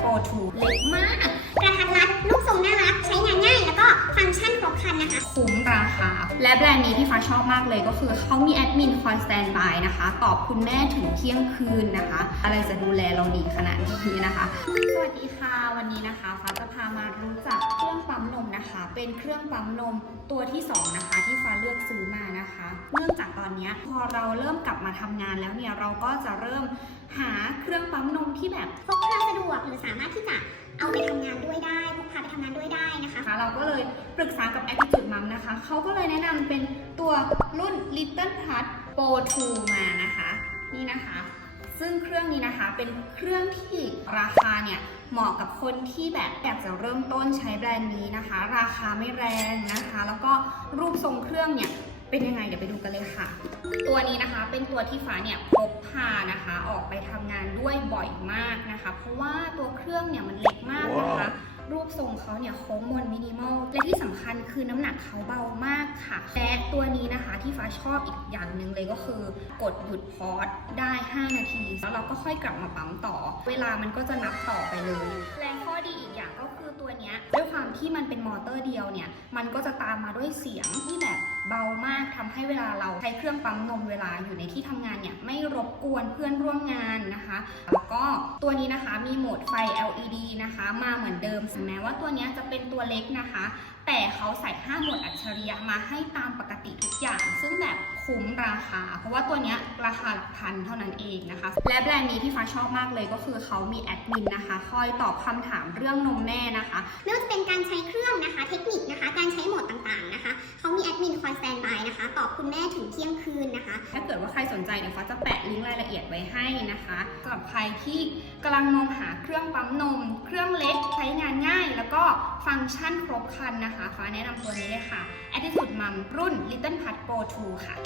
2 เล็กมาก กระทัดรัดรูปทรงน่ารัก ใช้งานง่าย แล้วก็ฟังก์ชันครบครันนะคะ คุ้มราคา และแบรนด์นี้ที่ฟ้าชอบมากเลยก็คือเขามีแอดมินคอยสแตนบายนะคะ ตอบคุณแม่ถึงเที่ยงคืนนะคะ อะไรจะดูแลเราดีขนาดนี้นะคะ สวัสดีค่ะ วันนี้นะคะฟ้าจะพามารู้จักเครื่องปั๊มนมนะคะ เป็นเครื่องปั๊มนมตัวที่สองนะคะ ที่ฟ้าเลือกซื้อ องจากตอนเนี้ยพอเราเริ่มกลับมาทำงานแล้วเนี่ยเราก็จะเริ่มหาเครื่องปั๊มนมที่แบบพกพาสะดวกหรือสามารถที่จะเอาไปทำงานด้วยได้พกพาไปทำงานด้วยได้นะคะนะคะเราก็เลยปรึกษากับ Attitude Mom นะคะเขาก็เลยแนะนำเป็นตัวรุ่น Little Plus Pro 2 มานะคะ นี่นะคะ ซึ่งเครื่องนี้นะคะเป็นเครื่องที่ราคาเนี่ยเหมาะกับคนที่แบบอยากจะเริ่มต้นใช้แบรนด์นี้นะคะ ราคาไม่แรงนะคะ แล้วก็รูปทรงเครื่องเนี่ย เป็นยังไงเดี๋ยวไปดูกันเลยค่ะ ตัวนี้นะคะเป็นตัวที่ฟ้าเนี่ยพกพานะคะออกไปทำงานด้วยบ่อยมากนะคะ เพราะว่าตัวเครื่องเนี่ยมันเล็กมากนะคะ รูปทรงเขาเนี่ยโค้งมนมินิมอลและที่สำคัญคือน้ำหนักเขาเบามากค่ะ และตัวนี้นะคะที่ฟ้าชอบอีกอย่างหนึ่งเลยก็คือ กดหยุดพอสได้ 5 นาที แล้วเราก็ค่อยกลับมาปั๊มต่อ เวลามันก็จะนับต่อไปเลย ที่มันเป็นมอเตอร์เดียวเนี่ย มันก็จะตามมาด้วยเสียงที่แบบเบามากทำให้เวลาเราใช้เครื่องปั๊มนมเวลาอยู่ในที่ทำงานเนี่ย ไม่รบกวนเพื่อนร่วมงานนะคะ แล้วก็ตัวนี้นะคะมีโหมดไฟ LED นะคะ มาเหมือนเดิมถึงแม้ว่าตัวนี้จะเป็นตัวเล็กนะคะ แต่เขาใส่5โหมดอัจฉริยะมาให้ตามปกติทุกอย่าง คุ้มราคา เพราะว่าตัวนี้ราคาหลักพันเท่านั้นเองนะคะ และแบรนด์นี้ที่ฟ้าชอบมากเลยก็คือเขามีแอดมินนะคะ คอยตอบคำถามเรื่องนมแม่นะคะ ไม่ว่าจะเป็นการใช้เครื่องนะคะ เทคนิคนะคะ การใช้โหมดต่างๆนะคะ คุณแม่ถึงเที่ยงคืนนะคะ ถ้าเกิดว่าใครสนใจเดี๋ยวฟ้าจะแปะลิงก์รายละเอียดไว้ให้นะคะสำหรับใครที่กำลังมองหาเครื่องปั๊มนม เครื่องเล็กใช้งานง่าย แล้วก็ฟังก์ชันครบครันนะคะฟ้าแนะนำตัวนี้เลยค่ะ Attitude Mum รุ่น Little Pad Pro 2 ค่ะ